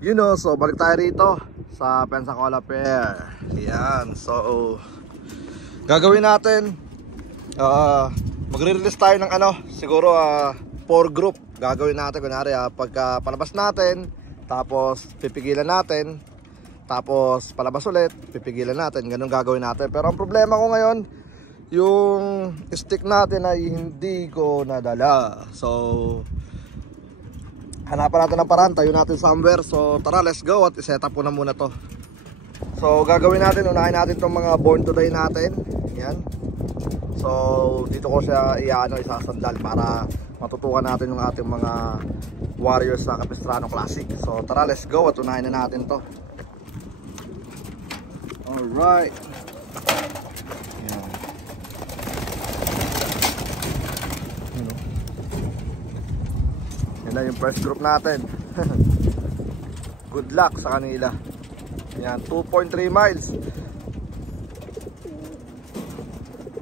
You know, so balik tayo rito sa Pensacola Pier. Yan, so gagawin natin, magre-release tayo ng siguro 4 group. Gagawin natin, kunwari pagka palabas natin, tapos pipigilan natin, tapos palabas ulit, pipigilan natin. Ganun gagawin natin. Pero ang problema ko ngayon, yung stick natin ay hindi ko nadala. So hanapan natin ng paraan, tayo natin somewhere. So tara, let's go at iset up ko na muna to. So gagawin natin, unahin natin itong mga Born to Die natin. Yan. So dito ko siya isasandal para matutukan natin yung ating mga Warriors na Capistrano Classic. So tara, let's go at unahin na natin to. Alright. Yan na yung first group natin. Good luck sa kanila. Yan, 2.3 miles.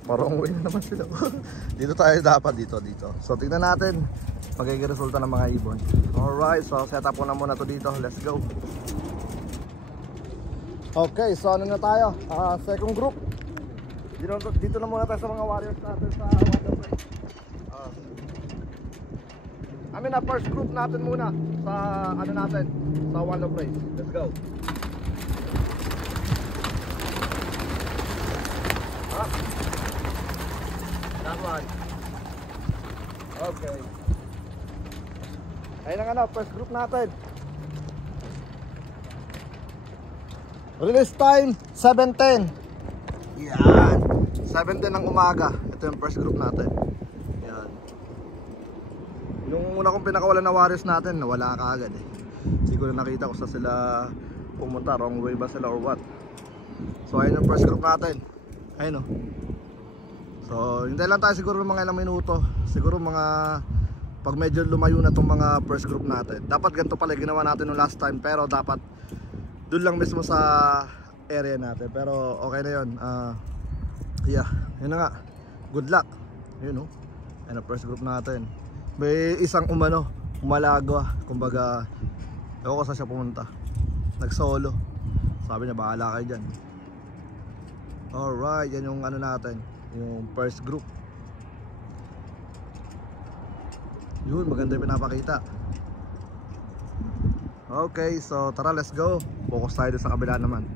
Parang uwi na naman sila. Dito tayo dapat, dito. So tingnan natin magiging resulta ng mga ibon. Alright, so set up ko na muna to dito. Let's go. Okay, so ano na tayo? Second group. Dito na muna tayo sa mga Warriors natin sa Wonderful. First group natin muna sa natin, sa Wonder Place. Let's go. That one. Okay. Ayun ang first group natin. Release time 7:10. Yan. 7:10 ng umaga. Ito yung first group natin. Nung una kong pinakawalan na Warriors natin, nawala ka agad eh. Hindi ko na nakita kung saan sila pumunta, wrong way ba sila or what. So ayun yung first group natin. Ayun o. So hintay lang tayo siguro mga ilang minuto. Siguro mga pag medyo lumayo na itong mga first group natin. Dapat ganito pala ginawa natin nung last time, pero dapat doon lang mismo sa area natin. Pero okay na yun. Yeah, yun na nga. Good luck. Yun o. Ayun ang first group natin. May isang umalagwa, kumbaga ewan ko saan siya pumunta, nag-solo. Sabi niya bahala kayo dyan. Alright, yan yung natin, yung first group. Yun, maganda yung pinapakita. Okay, so tara, let's go. Focus tayo sa kabila naman.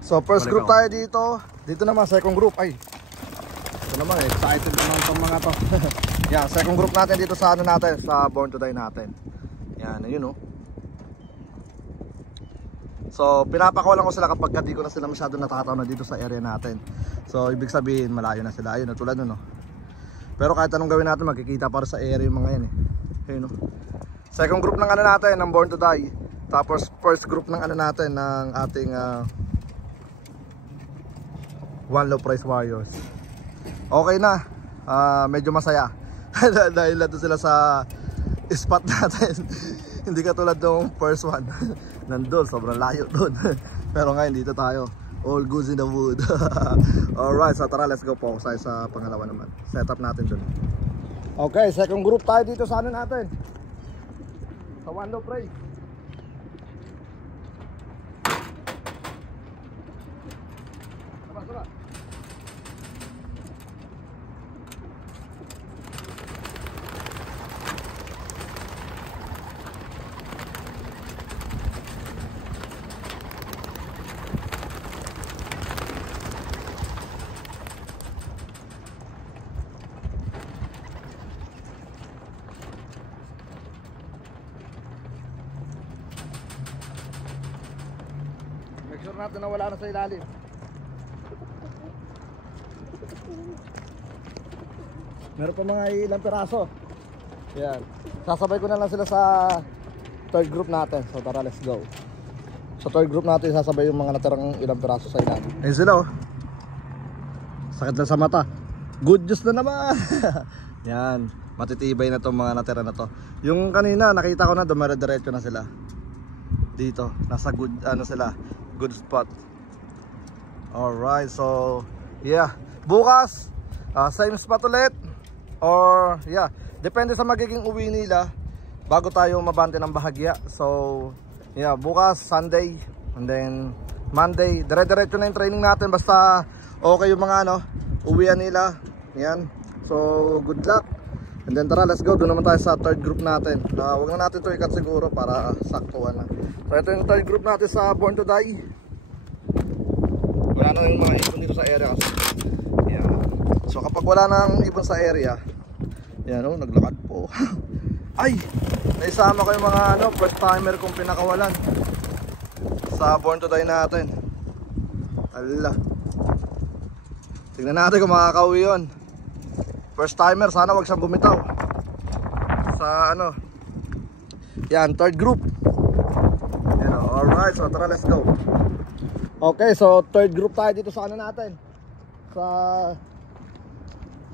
So first group tayo dito. Dito naman second group. Ay, ito naman, excited naman itong mga to. Yan, second group natin dito sa natin, sa Born to Die natin. Yan, yun o. So pinapakawalan ko sila kapag di ko na sila masyado natatao na dito sa area natin. So ibig sabihin malayo na sila. Ayun, tulad nun o. Pero kahit anong gawin natin, magkikita para sa area yung mga yan eh. Ayun o. Second group ng natin, ng Born to Die. Tapos first group ng natin, ng ating One Low Price Warriors. Okay na, medyo masaya. Dahil nato sila sa spot natin. Hindi katulad ng first one. Nandun, sobrang layo dun. Pero ngayon dito tayo, all goods in the wood. Alright, so tara, let's go po tayo sa pangalawa naman. Set up natin dun. Okay, second group tayo dito sa natin, sa One Low Price. Tara. Make sure natin na wala na sa ilalim. Meron pa mga ilang piraso. Yan. Sasabay ko na lang sila sa third group natin. So tara, let's go. Sa third group natin, sasabay yung mga natirang ilang piraso sa ilalim. Ayun sila oh. Sakit lang sa mata. Good news na naman. Yan. Matitibay na itong mga natira na to. Yung kanina, nakita ko na dumare-diretso na sila. Dito. Nasa good, sila. Good spot. Alright, so yeah, bukas same spot ulit, or yeah, depende sa magiging uwi nila bago tayo mabante ng bahagya. So Yeah, bukas Sunday and then Monday, dire-diretso na yung training natin basta okay yung mga ano, uwian nila. Yan. So, good luck. And then tara, let's go. Doon naman tayo sa third group natin. Huwag na natin ito ikat siguro para saktuan lang. So, ito yung third group natin sa Born to Die. Wala na yung mga ibon dito sa area kasi. Yan. So, kapag wala nang ibon sa area, yan o, naglakad po. Ay! Naisama ko yung mga ano, first timer kong pinakawalan sa Born to Die natin. Ala. Tingnan natin kung makakauwi yun. First timer, sana wag siyang bumitaw sa ano. Yan, third group. Yan, alright, so tara, let's go. Okay, so third group tayo dito sa ano natin, sa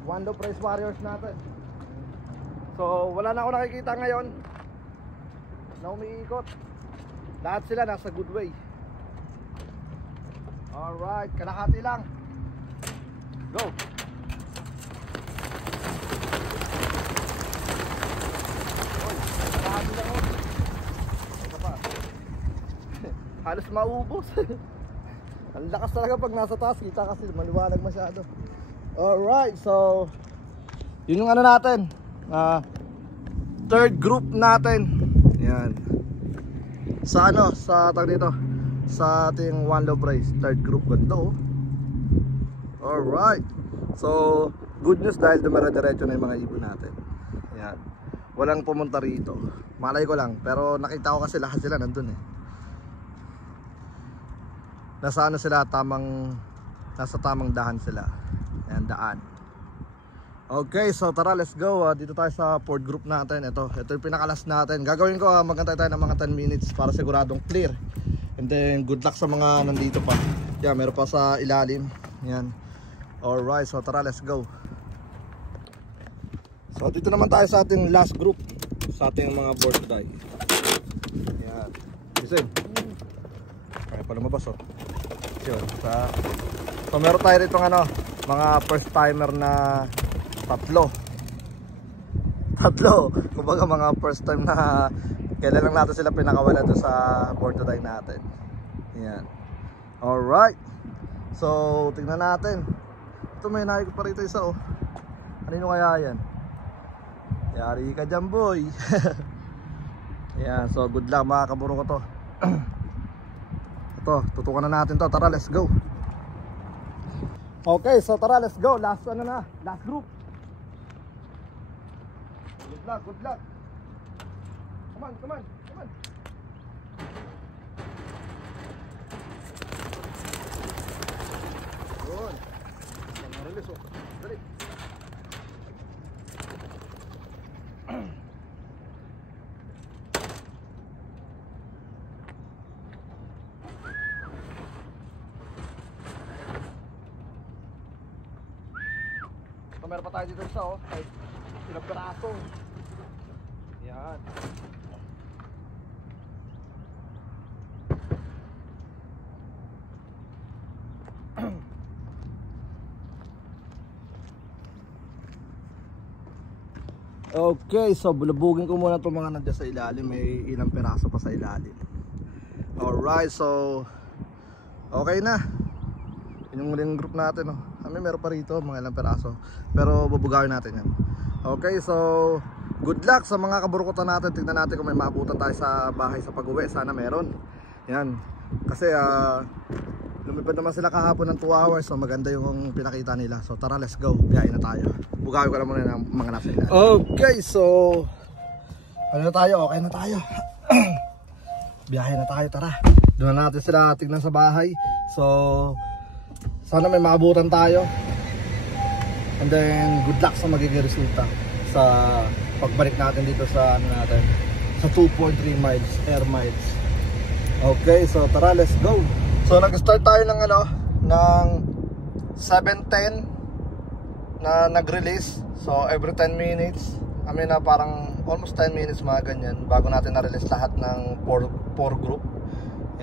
One Love Race Warriors natin. So wala na ako nakikita ngayon na umiikot. Lahat sila nasa good way. Alright, kalahati lang. Go. Oy, kalahati lang oh. Ito pa. Halos maubos. Ang lakas talaga pag nasa taas, kita kasi maliwanag masyado. Alright, so yun yung ano natin, third group natin. Yan. Sa ano, sa tag dito, sa ating One Love Race, third group ganito. Alright. So, good news dahil dumara-diretso na yung mga ibon natin. Yan. Walang pumunta rito. Malay ko lang, pero nakita ko kasi lahat sila nandun eh. Nasa ano sila, nasa tamang dahan sila. Yan, daan. Okay, so tara, let's go. Dito tayo sa fourth group natin. Ito yung pinakalas natin. Gagawin ko, magantay tayo ng mga 10 minutes para siguradong clear. And then, good luck sa mga nandito pa. Yan, meron pa sa ilalim. Yan. Alright, so tara, let's go. So, dito naman tayo sa ating last group. Sa ating mga Born to Die. Yan. Gising. Kaya pa lumabas, oh. Yun, so, meron tayo rito ano, mga first timer na tatlo, kumbaga mga first time na kailan lang natin sila pinakawala doon sa Born to Die natin. Yan. Alright. So, tingnan natin. Ito may naik pa rito isa oh. Ano kaya yan? Yari ka dyan boy. Yan. So, good luck mga kaburo ko to. Ito, tutukan na natin to. Tara, let's go. Okay, so tara, let's go. Last ano na, last group. Good luck, good luck. Come on, come on, come on. Yun. Release oh. Dali. So, meron pa tayo dito isa oh. Ay, ilang peraso. Yan. Okay, so bulubugin ko muna itong mga nandiyan sa ilalim. May ilang peraso pa sa ilalim. Alright, so okay na. Yun yung muling group natin oh. Kami meron pa rito mga ilang peraso, pero bubugawin natin yan. Okay, so good luck sa mga kaburukutan natin. Tignan natin kung may maabutan tayo sa bahay sa pag-uwi. Sana meron. Yan. Kasi lumipad naman sila kahapon ng 2 hours. So maganda yung pinakita nila. So tara, let's go. Biyahin na tayo. Bugawin ko lang muna ng mga nasa ilalim. Okay, so ano na tayo? Okay na tayo. Biyahin na tayo, tara. Doon na natin sila tignan sa bahay. So sana may maabutan tayo. And then good luck sa magiging resulta sa pagbalik natin dito sa ano natin, sa 2.3 miles, air miles. Okay, so tara, let's go. So nag-start tayo ng ano, ng 7:10 na nag-release. So every 10 minutes, I mean parang almost 10 minutes mga ganyan bago natin na-release lahat ng 4 group.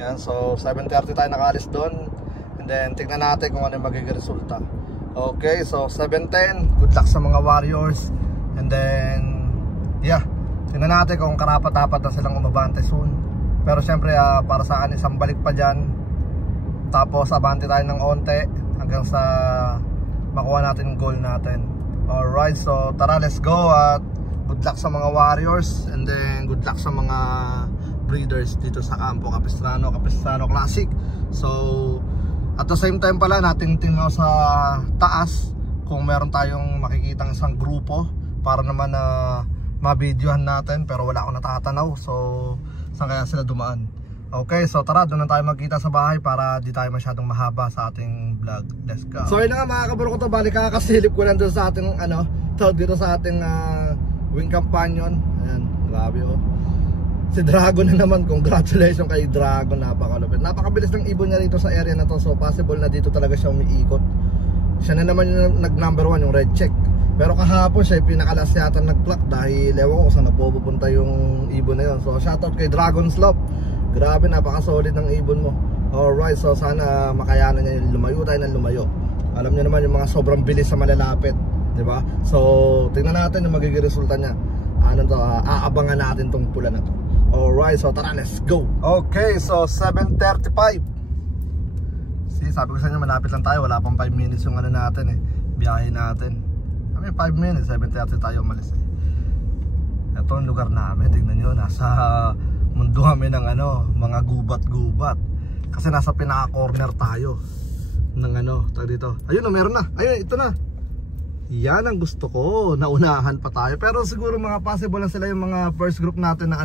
Yan, so 7:30 tayo nakaalis doon. And then tignan natin kung ano yung magiging resulta. Okay, so 7:10, good luck sa mga Warriors. And then yeah, tignan natin kung karapat-dapat na silang umabante soon. Pero syempre para sa akin isang balik pa dyan. Tapos abante tayo ng onte hanggang sa makuha natin yung goal natin. Alright, so tara, let's go. At good luck sa mga warriors. And then good luck sa mga breeders dito sa Campo Capistrano Classic. So at the same time pala, natin tingnan sa taas kung meron tayong makikitang isang grupo para naman na mabidyohan natin, pero wala akong natatanaw. So saan kaya sila dumaan? Okay, so tara, doon na tayo magkita sa bahay para di tayo masyadong mahaba sa ating vlog. Let's go. So yun na nga mga kaburo ko to, bali kakasilip ko lang doon sa ating tawag dito sa ating wing companion. Ayan, grabe oh. Si Dragon na naman, congratulations kay Dragon, napakalupit. Napakabilis ng ibon niya rito sa area na to, so possible na dito talaga siya umiikot. Siya na naman yung nag number 1, yung red check. Pero kahapon siya yung pinakalas yata nag-pluck dahil ewan ko saan napupunta yung ibon na yun. So shoutout kay Dragon Slope. Grabe, napaka-solid ng ibon mo. Alright, so sana makayanan niya yung lumayo tayo ng lumayo. Alam niyo naman yung mga sobrang bilis sa malalapit, diba? So tingnan natin yung magiging resulta niya. Aabangan natin tong pula na to. Alright, so tara, let's go. Okay, so 7:35. See, sabi ko sa inyo malapit lang tayo. Wala pang 5 minutes yung natin biyahe natin. Kami 5 minutes, 7:30 tayo umalis Ito ang lugar namin, tingnan nyo. Nasa mundo kami ng mga gubat-gubat. Kasi nasa pinaka-corner tayo ng tayo dito. Ayun, meron na. Ayun, ito na. Yan ang gusto ko. Naunahan pa tayo. Pero siguro mga possible lang sila yung mga first group natin na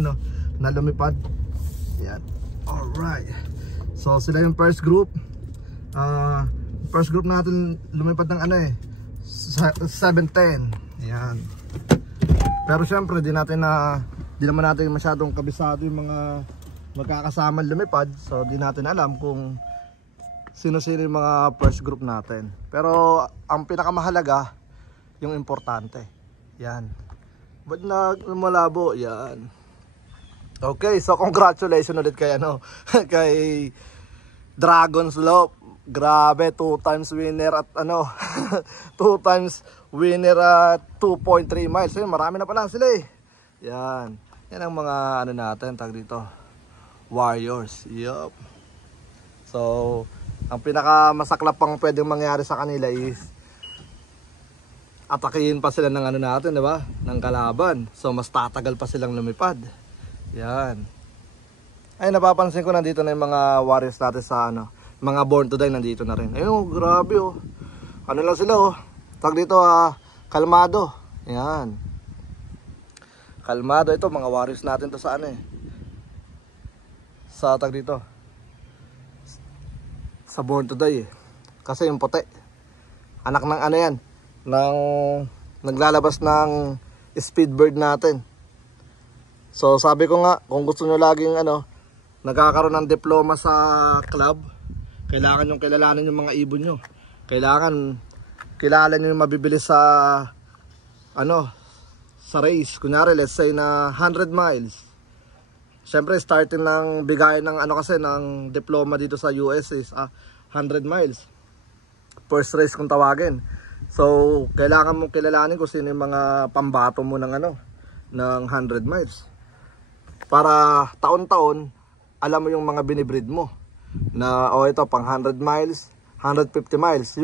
na lumipad. Yan. Alright. So sila yung first group. First group natin lumipad ng 7:10. Yan. Pero syempre di naman natin masyadong kabisado yung mga magkakasama lumipad. So di natin alam kung sino-sino yung mga first group natin. Pero ang pinakamahalaga, yung importante. Yan. Ba't malabo? Yan. Okay, so congratulations ulit kay kay Dragon Slope. Grabe, 2 times winner at 2 times winner at 2.3 miles. Ayun, marami na pala sila Yan. Yan ang mga natin, tag dito. Warriors. Yup. So, ang pinakamasaklap pang pwedeng mangyari sa kanila is atakihin pa sila ng natin, di ba? Ng kalaban. So, mas tatagal pa silang lumipad. Yan. Ay, napapansin ko nandito na yung mga warriors natin sa mga born to die nandito na rin. Ayun, grabe lang sila Tag dito kalmado. Yan. Kalmado ito, mga warriors natin to sa sa tag dito. Sa born to die Kasi yung puti. Anak ng yan. Naglalabas ng speedbird natin. So sabi ko nga, kung gusto nyo laging nagkakaroon ng diploma sa club, kailangan yung kilalanin yung mga ibon nyo. Kailangan kilala nyo yung mabibili sa sa race. Kunyari, let's say na 100 miles. Siyempre starting ng bigay ng kasi ng diploma dito sa US is 100 miles. First race kung tawagin. So kailangan mong kilalanin kung sino yung mga pambato mo ng ng 100 miles. Para taon-taon alam mo yung mga binibreed mo na ito pang 100 miles, 150 miles.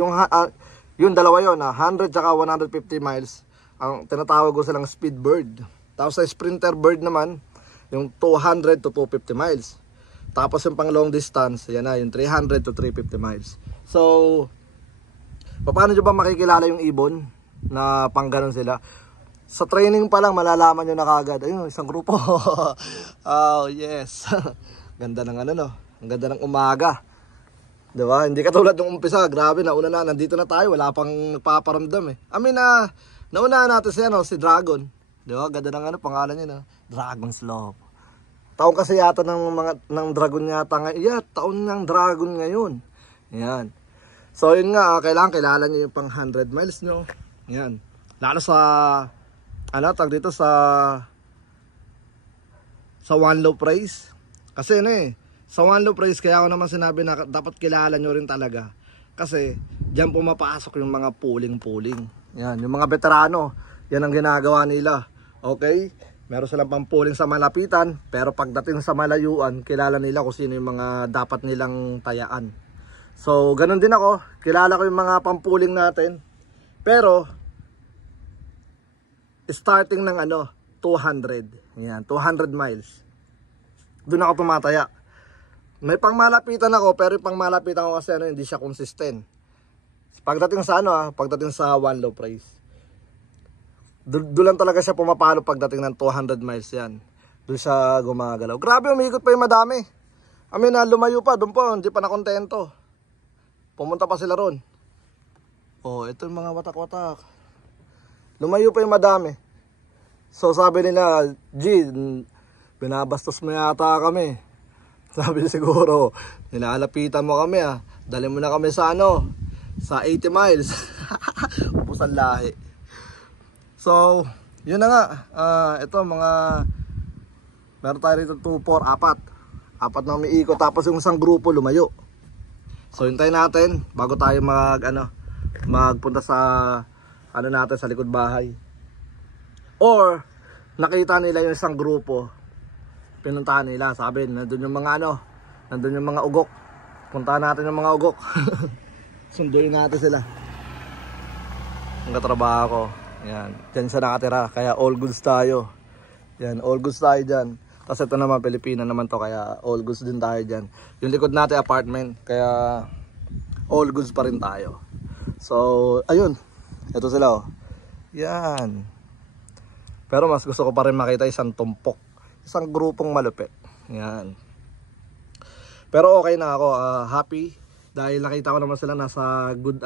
Yung dalawa yon 100 at 150 miles. Ang tinatawag ko silang speed bird. Tapos sa sprinter bird naman, yung 200 to 250 miles. Tapos yung pang long distance, yan na, yung 300 to 350 miles. So, paano nyo ba makikilala yung ibon na pang ganun sila? Sa training pa lang, malalaman nyo na kagad. Ayun, isang grupo. Oh, yes. Ganda ng ang ganda ng umaga. Diba? Hindi katulad ng umpisa. Grabe, nauna na. Nandito na tayo. Wala pang nagpaparamdam nauna natin si Dragon. Diba? Ganda ng pangalan niya Dragon Slope. Taon kasi yata ng Dragon yata ngayon. Yeah, taon ng Dragon ngayon. Yan. So yun nga, kailangan kilala niyo yung pang 100 miles nyo. Yan. Lalo sa tag dito sa one low price. Kasi sa one low price, kaya ako naman sinabi na dapat kilala nyo rin talaga. Kasi diyan pumapasok yung mga pooling. Yan, yung mga veterano. Yan ang ginagawa nila. Okay? Meron silang pampuling sa malapitan, pero pagdating sa malayuan, kilala nila kung sino yung mga dapat nilang tayaan. So, ganun din ako. Kilala ko yung mga pampuling natin. Pero, starting ng 200. Yan, 200 miles. Doon ako tumataya. May pangmalapitan ako, pero yung pangmalapitan ko kasi hindi siya consistent. Pagdating sa pagdating sa one low price. Doon lang talaga siya pumapalo pagdating ng 200 miles yan. Doon siya gumagalaw. Grabe, umiikot pa yung madami. Lumayo pa, doon po, hindi pa nakontento. Pumunta pa sila ron. Oh, ito yung mga watak-watak. Lumayo pa yung madami. So sabi nila, G, binabastos mo yata kami. Sabi siguro, nilalapitan mo kami Dali mo na kami sa sa 80 miles. Upusan lahi. So, yun na nga. Ito meron tayo rito 2, 4, 4. 4 na umiikot, tapos yung isang grupo lumayo. So, hintayin natin bago tayo magpunta sa natin sa likod bahay. Or nakita nila yung isang grupo, pinuntahan nila, sabi nandun yung mga nandun yung mga ugok. Puntahan natin yung mga ugok. Sunduin natin sila. Ang katrabaho ko. Yan, dyan siya nakatira, kaya all goods tayo. Yan, all goods tayo dyan. Tapos ito naman, Pilipina naman to, kaya all goods din tayo dyan. Yung likod natin apartment, kaya all goods pa rin tayo. So, ayun, ito sila Yan. Pero mas gusto ko pa rin makita isang tumpok, isang grupong malupit. Yan. Pero okay na ako, happy. Dahil nakita ko naman sila nasa good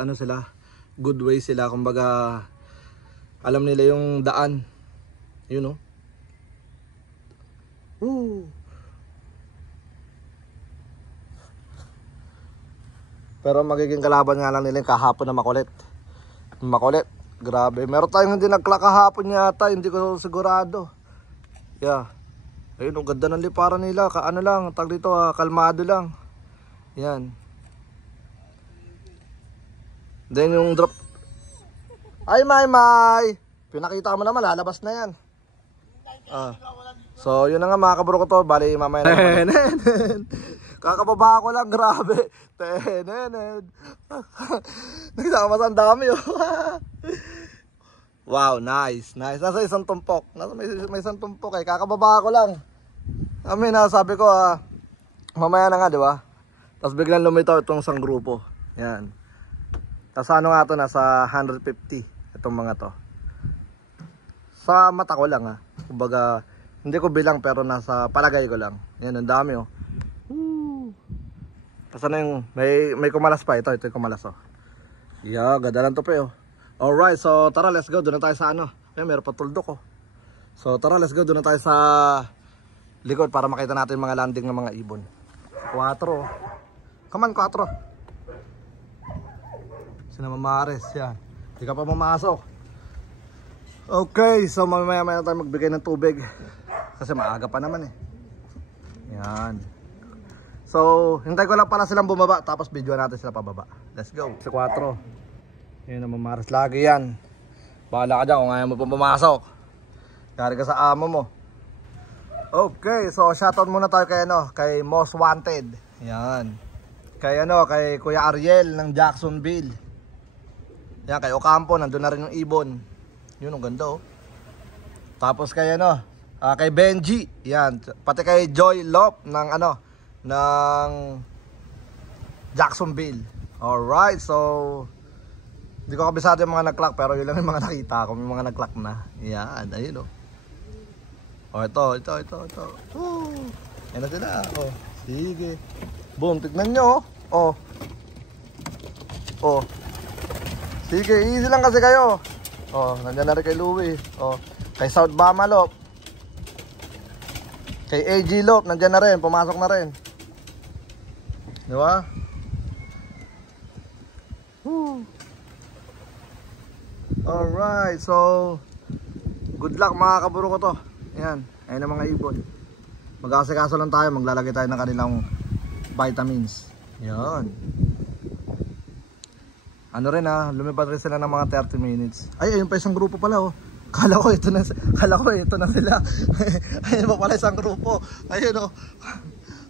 good way sila, kumbaga alam nila yung daan. Pero magiging kalaban nga lang nila yung kahapon na makulit. Grabe. Meron tayong hindi nag-clock kahapon yata, hindi ko sigurado. Yeah. Ayun, ang ganda ng liparan nila. Tag dito, kalmado lang. Yan. Then yung drop. Ay, May. Pinakita mo naman, lalabas na yan. So, yun na nga mga kabro ko to. Bali, mamaya na. Kakababa ko lang, grabe. Nagsamas ang dami Wow, nice. Nasa isang tumpok. May isang tumpok kakababa ko lang. Sabi ko mamaya na nga, di ba? Tapos biglang lumitaw itong isang grupo. Yan. Tapos nga to, nasa 150 itong mga to. Sa mata ko lang kumbaga, hindi ko bilang pero nasa palagay ko lang. Yan, ang dami Tapos yung may kumalas pa. Ito yung kumalas Yeah, ganda lang to pa Alright, so tara, let's go. Doon na tayo sa meron pa tuldok So tara, let's go. Doon na tayo sa likod para makita natin yung mga landing ng mga ibon. 4 Come on, 4 Sinamamares yan. Hindi ka pa mamasok. Okay, so mamaya tayo magbigay ng tubig. Kasi maaga pa naman Yan. So, hintay ko lang pala silang bumaba. Tapos videoan natin sila pababa. Let's go. Sa 4 Yun, namamares lagi yan. Bahala ka dyan kung ayaw mo pa pumasok. Yari ka sa amo mo. Okay, so shoutout muna tayo kay Most Wanted. Yan. Kay Kuya Ariel ng Jacksonville. Yan, kay Ocampo, nandun na rin yung ibon. Yun, ang ganda Tapos kay kay Benji. Yan, pati kay Joy Lop ng ng Jacksonville. Alright, so hindi ko kabisado yung mga nag-clock, pero yun lang yung mga nakita ko, may mga nag-clock na. Yan, ayun ito. Ayan na sila. Sige. Boom, tignan nyo Sige, easy lang kasi kayo. Nandiyan na rin kay Louie. Kay South Bama Lop. Kay AG Lop, nandiyan na rin, pumasok na rin. Di ba? Alright, so good luck mga kaburo ko to. Ayan, ayun ang mga ibon. Mag-asikaso lang tayo, maglalagay tayo ng kanilang vitamins. Yan. Lumipad rin sila ng mga 30 minutes. Ay, ayun pa isang grupo pala Kala ko ito na sila. Ayun pa pala isang grupo. Ayun oh.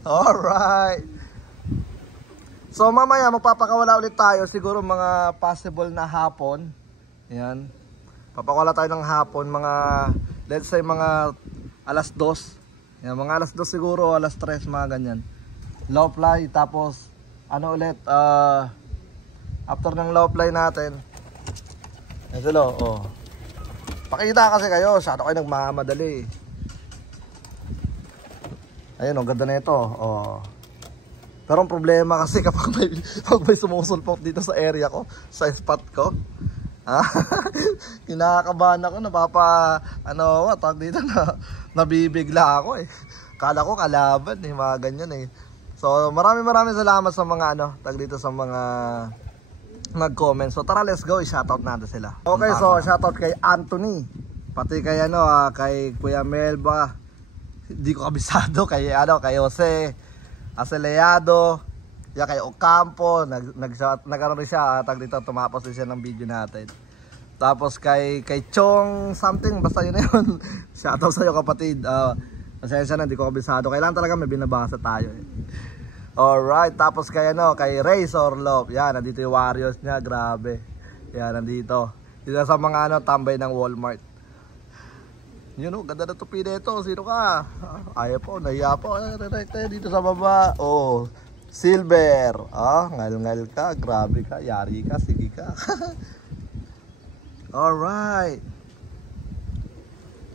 Alright. So mamaya magpapakawala ulit tayo. Siguro mga possible na hapon. Yan. Papakawala tayo ng hapon. Mga, let's say mga alas 2. Yan, mga alas 2 siguro, alas 3, mga ganyan. Low fly, tapos ano ulit, after ng low fly natin. Yan sila, oh. Pakita kasi kayo, masyado kayo nagmamadali. Ayun, ang ganda na ito. Oh. Pero ang problema kasi kapag may sumusulpot dito sa area ko, sa spot ko, kinakabahan ako, tawag dito na, nabibigla ako eh. Kala ko kalaban eh, mga ganyan eh. So maraming salamat sa mga tag dito sa mga nag-comment. So tara, let's go, i-shoutout natin sila. Okay, so shoutout kay Anthony, pati kay kay Kuya Melba, hindi ko kabisado, kay Jose Aceleado, kay Ocampo, nag-ano rin siya, tag dito, tumapos din siya ng video natin. Tapos kay Chong something, basta yun na yun. Shoutout sa iyo, kapatid. Pasensya na, hindi ko kabisado. Kailangan talaga may binabasa tayo eh. Alright, tapos kay Razor Love. Yan, nandito yung Warriors niya, grabe. Yan, nandito. Dito sa mga tambay ng Walmart. Yun ganda na tupi nito. Sino ka? Ayaw po, nahiya po. Dito sa baba. Oh, Silver. Ngal-ngal ka, grabe ka, yari ka, sige ka. Alright.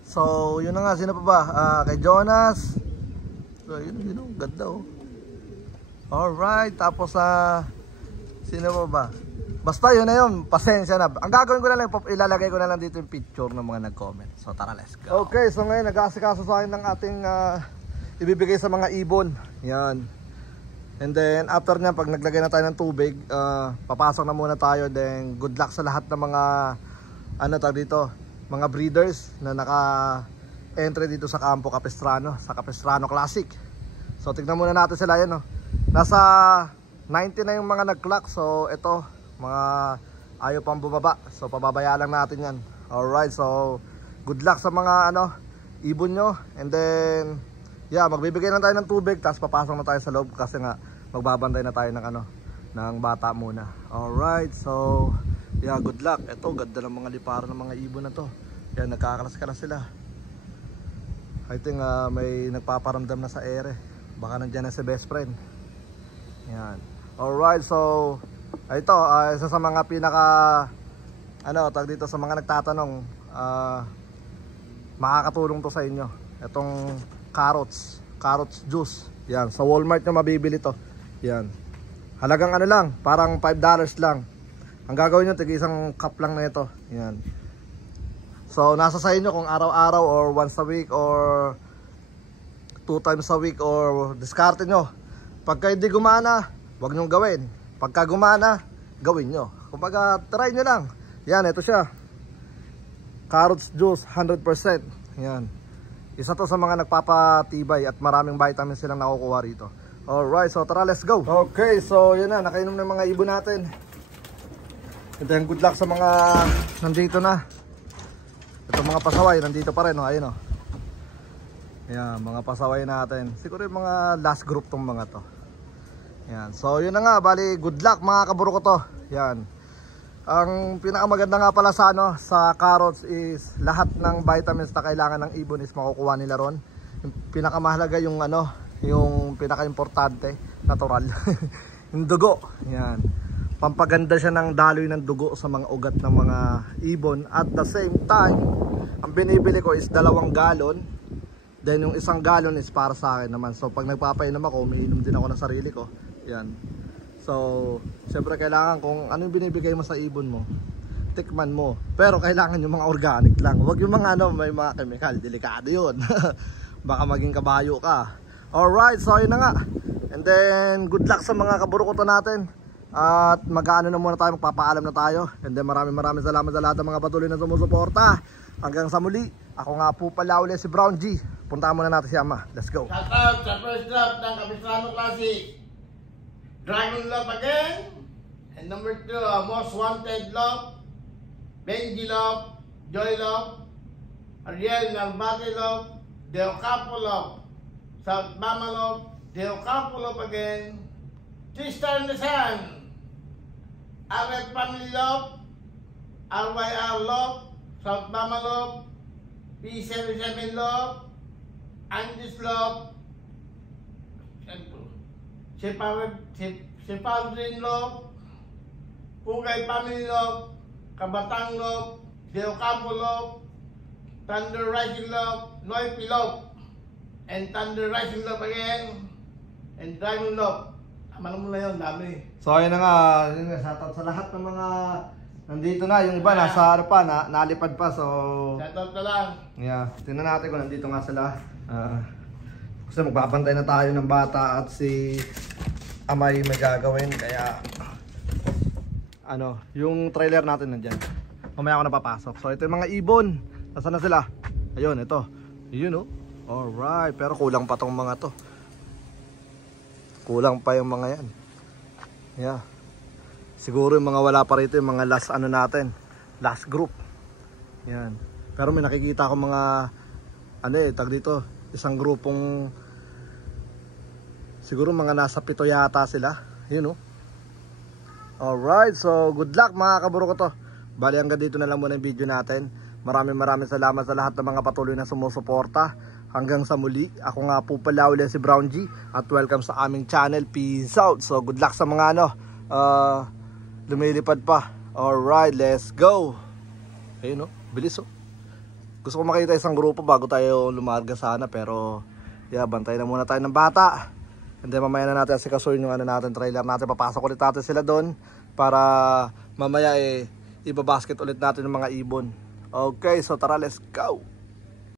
So, yun na nga, sino pa ba? Kay Jonas. So, yun, ganda oh. Alright, tapos sino pa ba? Basta yun na yun, pasensya na. Ang gagawin ko na lang, ilalagay ko na lang dito yung picture ng mga nag-comment. So tara, let's go. Okay, so ngayon nag-aasikaso sa akin ng ating ibibigay sa mga ibon. Yan. And then after nyan, pag naglagay na tayo ng tubig, papasok na muna tayo. Then good luck sa lahat ng mga mga breeders na naka-entry dito sa Campo Capistrano, sa Capistrano Classic. So tignan muna natin sila, yan oh. Nasa 90 na yung mga nag-clock. So ito, mga ayaw pang bumaba. So pababaya lang natin yan. Alright, so good luck sa mga ibon nyo. And then yeah, magbibigay lang tayo ng tubig, tapos papasok na tayo sa loob kasi nga magbabantay na tayo ng ng bata muna. Alright, so yeah, good luck. Ito, ganda ng mga liparan ng mga ibon na to. Yan, nagkakalas-kalas sila. I think may nagpaparamdam na sa ere. Baka nandiyan na si best friend. Yan. Alright, so ito, isa sa mga pinaka tag dito sa mga nagtatanong, makakatulong to sa inyo. Itong carrots juice. Yan, sa Walmart nyo mabibili to. Yan. Halagang lang, parang $5 lang. Ang gagawin nyo, tig-isang cup lang na ito. Yan. So nasa sa inyo kung araw-araw or once a week or 2 times a week, or diskarte nyo. Pagka hindi gumana, wag nyong gawin. Pagka gumana, gawin nyo. Kumbaga, try nyo lang. Yan, ito siya. Carrots juice, 100%. Yan. Isa to sa mga nagpapatibay at maraming vitamins silang nakukuha rito. Alright, so tara, let's go. Okay, so yun na, nakainom ng mga ibon natin. And then good luck sa mga nandito na. Itong mga pasaway, nandito pa rin, ayun oh. Yan, mga pasaway natin. Siguro yung mga last group tong mga to. Yan, so yun na nga, bali good luck mga kaburo ko to. Yan. Ang pinakamaganda nga pala sa carrots is lahat ng vitamins na kailangan ng ibon is makukuha nila ron. Yung pinakamahalaga yung yung pinakaimportante, natural. Yung dugo. Yan. Pampaganda siya ng daloy ng dugo sa mga ugat ng mga ibon. At the same time, ang binibili ko is 2 galon. Then yung 1 galon is para sa akin naman. So pag nagpapainom ako, umiinom din ako ng sarili ko. Yan. So siyempre kailangan kung ano yung binibigay mo sa ibon mo, tikman mo. Pero kailangan yung mga organic lang. Huwag yung mga may mga chemical. Delikado yun. Baka maging kabayo ka. Alright, so yun na nga. And then good luck sa mga kaburukutan natin. At mag-ano na muna tayo, magpapaalam na tayo. And then maraming salamat sa lahat ng mga patuloy na sumusuporta. Hanggang sa muli, ako nga po pala uli si Brown G. Puntahan muna natin si Ama. Let's go. Shout out sa first drop ng Capistrano Classic, Dragon Love again. And number 2, Most Wanted Love, Benji Love, Joy Love, Ariel Nalbatilov, Deocapulov, South Mamalov, Deocapulov again, Tristan Nesan, Aret Pamilov, RYR Love, South Mamalov, P77 Love, Andis Love, Sipaldrin Love, Pugay Family Love, Kabatang Love, Deocampo Love, Thunder Rising Love, Noipi Love, and Thunder Rising Love again, and Dragon Love. Tama mo na yun, dami. So ayun na nga, shoutout sa lahat ng mga nandito na, yung iba nasa ano pa, nalipad pa, so Shoutout na lang. yeah, tingnan natin kung nandito nga sila. Kasi magbabantay na tayo ng bata at si Amay may gagawin, kaya ano, yung trailer natin nandyan. Mamaya ako napapasok. So ito yung mga ibon. Nasaan na sila? Ayun, ito. Yun, oh. Alright, pero kulang pa tong mga to. Kulang pa yung mga yan. Yeah. Siguro yung mga wala pa rito, yung mga last ano natin, last group. Yan. Pero may nakikita ako mga ano tag dito, isang grupong siguro mga nasa 7 yata sila. Yun, oh. Alright, so good luck mga kaburo ko to. Bali hanggang dito na lang muna yung video natin. Maraming salamat sa lahat ng mga patuloy na sumusuporta. Hanggang sa muli, ako nga po pala ulit si Brown G. At welcome sa aming channel. Peace out. So good luck sa mga ano lumilipad pa. Alright, let's go. Ayun, oh, bilis, oh. Gusto ko makita isang grupo bago tayo lumarga sana. Pero yeah, bantay na muna tayo ng bata. And then mamaya na natin asikasuhin yung ano natin, trailer natin. Papasok ulit natin sila doon para mamaya ibabasket ulit natin ng mga ibon. Okay, so tara, let's go.